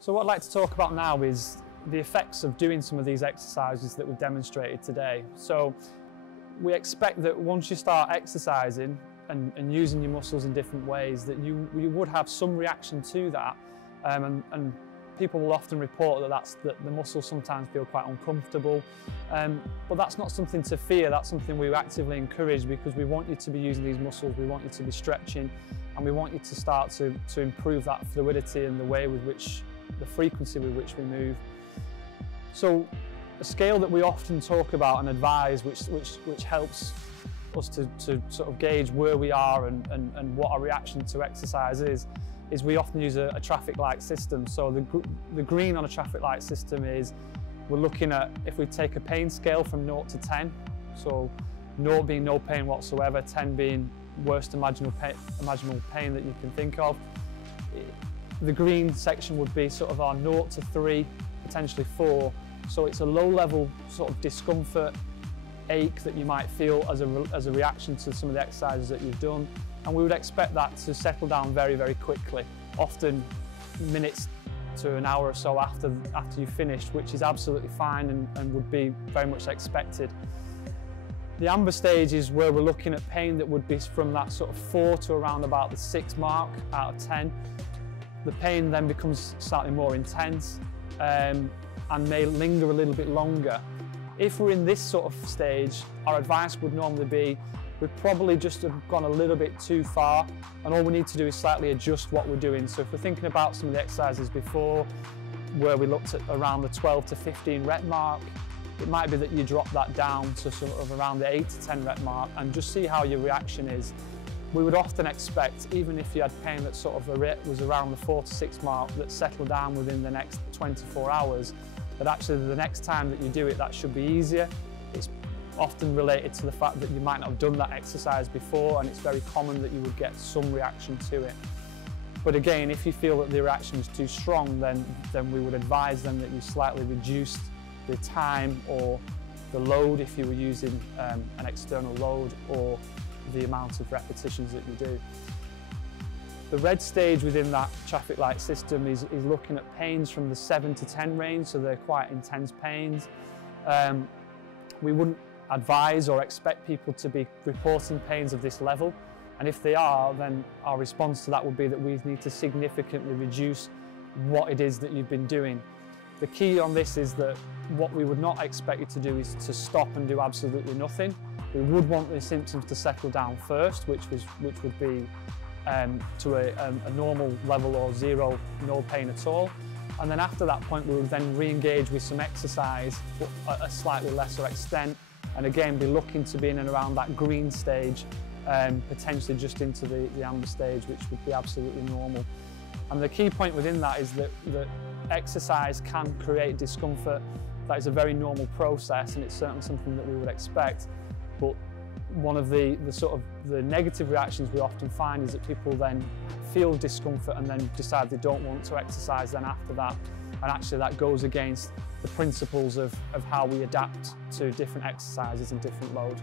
So what I'd like to talk about now is the effects of doing some of these exercises that we've demonstrated today. So we expect that once you start exercising and using your muscles in different ways, that you would have some reaction to that, and people will often report that the muscles sometimes feel quite uncomfortable, but that's not something to fear. That's something we actively encourage, because we want you to be using these muscles, we want you to be stretching, and we want you to start to improve that fluidity and the way with which, the frequency with which we move. So a scale that we often talk about and advise, which helps us to sort of gauge where we are and what our reaction to exercise is we often use a traffic light system. So the green on a traffic light system is, we're looking at, if we take a pain scale from 0 to 10, so 0 being no pain whatsoever, 10 being worst imaginable pain that you can think of. The green section would be sort of our 0 to 3, potentially 4. So it's a low level sort of discomfort, ache that you might feel as a reaction to some of the exercises that you've done. And we would expect that to settle down very, very quickly, often minutes to an hour or so after you've finished, which is absolutely fine and would be very much expected. The amber stage is where we're looking at pain that would be from that sort of 4 to around about the 6 mark out of 10. The pain then becomes slightly more intense and may linger a little bit longer. If we're in this sort of stage, our advice would normally be, we've probably just have gone a little bit too far, and all we need to do is slightly adjust what we're doing. So if we're thinking about some of the exercises before, where we looked at around the 12 to 15 rep mark, it might be that you drop that down to sort of around the 8 to 10 rep mark and just see how your reaction is. We would often expect, even if you had pain that sort of was around the 4 to 6 mark, that settled down within the next 24 hours, that actually the next time that you do it, that should be easier. It's often related to the fact that you might not have done that exercise before, and it's very common that you would get some reaction to it. But again, if you feel that the reaction is too strong, then we would advise them that you slightly reduce the time or the load if you were using an external load, or the amount of repetitions that you do. The red stage within that traffic light system is looking at pains from the 7 to 10 range, so they're quite intense pains. We wouldn't advise or expect people to be reporting pains of this level, and if they are, then our response to that would be that we need to significantly reduce what it is that you've been doing. The key on this is that what we would not expect you to do is to stop and do absolutely nothing. We would want the symptoms to settle down first, which would be to a normal level or zero, no pain at all. And then after that point, we would then re-engage with some exercise, but at a slightly lesser extent. And again, be looking to be in and around that green stage, potentially just into the amber stage, which would be absolutely normal. And the key point within that is that exercise can create discomfort. That is a very normal process, and it's certainly something that we would expect. But one of the negative reactions we often find is that people then feel discomfort and then decide they don't want to exercise then after that. And actually that goes against the principles of how we adapt to different exercises and different load.